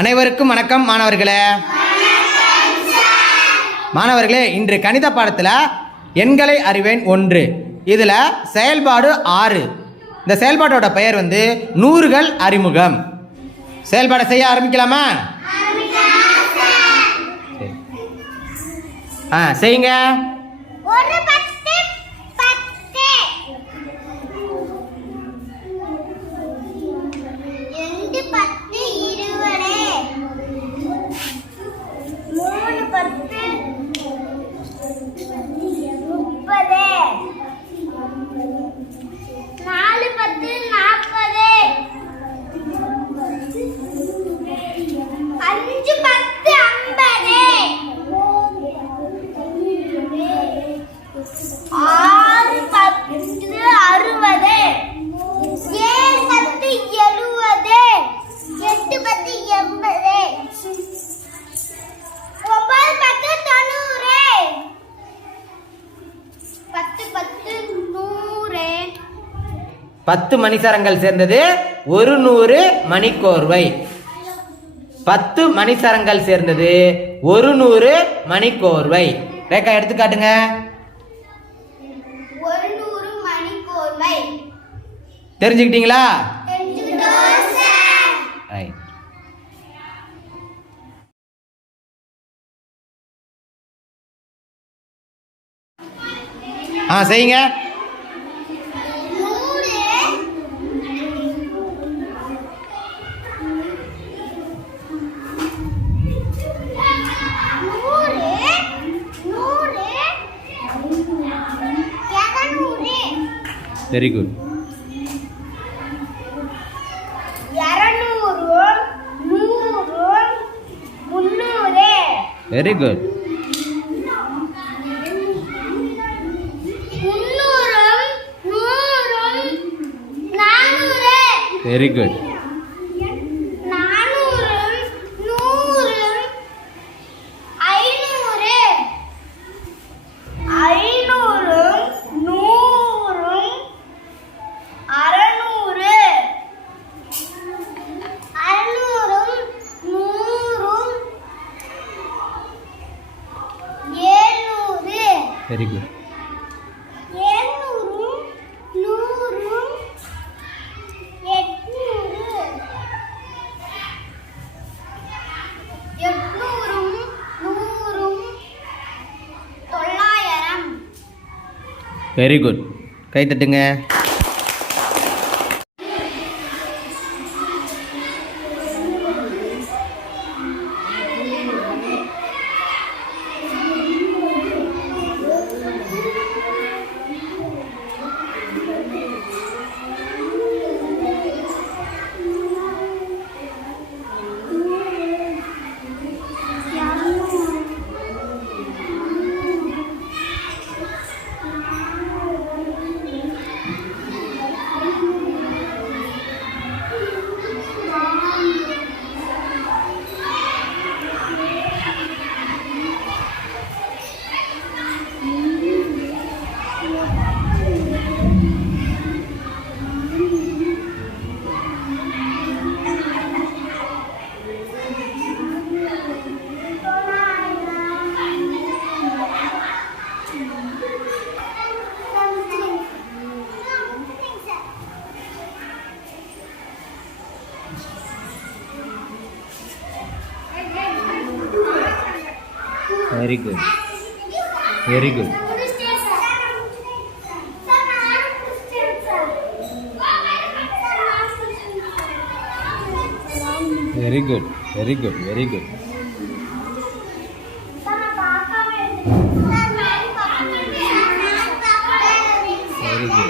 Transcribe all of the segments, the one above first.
அனைவருக்கும் வணக்கம் மாணவர்களே. மாணவர்களே, இன்று கணித பாடத்தில் எண்களை அறிவேன் 1 இதில் செயல்பாடு 6. இந்த செயல்பாட்டோட பெயர் நூறுகள் அறிமுகம். செயல்பாடை செய்ய ஆரம்பிக்கலாமா? செய்யுங்க. பத்து மணிசரங்கள் சேர்ந்தது 100 மணிக்கோர்வை. 10 மணிசரங்கள் சேர்ந்தது 100 மணிக்கோர்வை. ரேகா எடுத்து காட்டுங்க. 100 மணிக்கோர்வை. தெரிஞ்சுக்கிட்டீங்களா? செய்யுங்க. Very good. 200 100 300. Very good. 300 100 400. Very good. 400 100 500 500 Very good. 700 100 800 900. Very good. கை தட்டுங்க. Very good. Very good. Very good. Very good. Very good. Very good.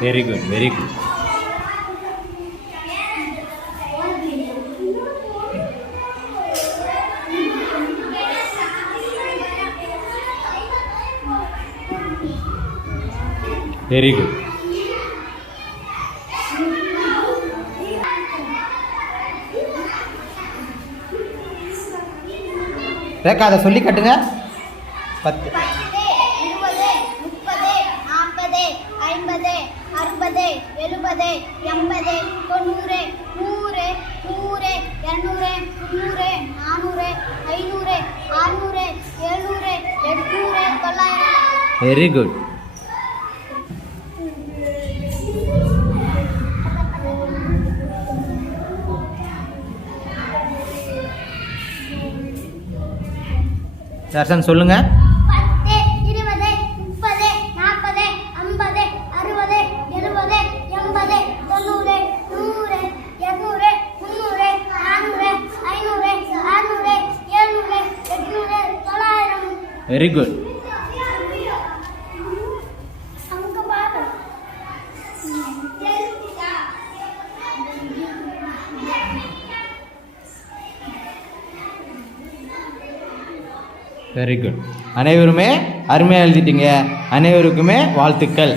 Very good. Very good. Very good. Rekha அதை சொல்லி கட்டுங்க. 10 20 30 40 50 60 70 80 80 90 100 100 200 300 400 500 600 700 800 900. Very good. தர்ஷன் சொல்லுங்க. 10 20 30 40 50 60 70 80 90 100 200 300 400 500 600 700 800 900. Very good. அங்க பாரு. Very good. அனைவருமே அருமையாக எழுதிட்டீங்க. அனைவருக்குமே வாழ்த்துக்கள்.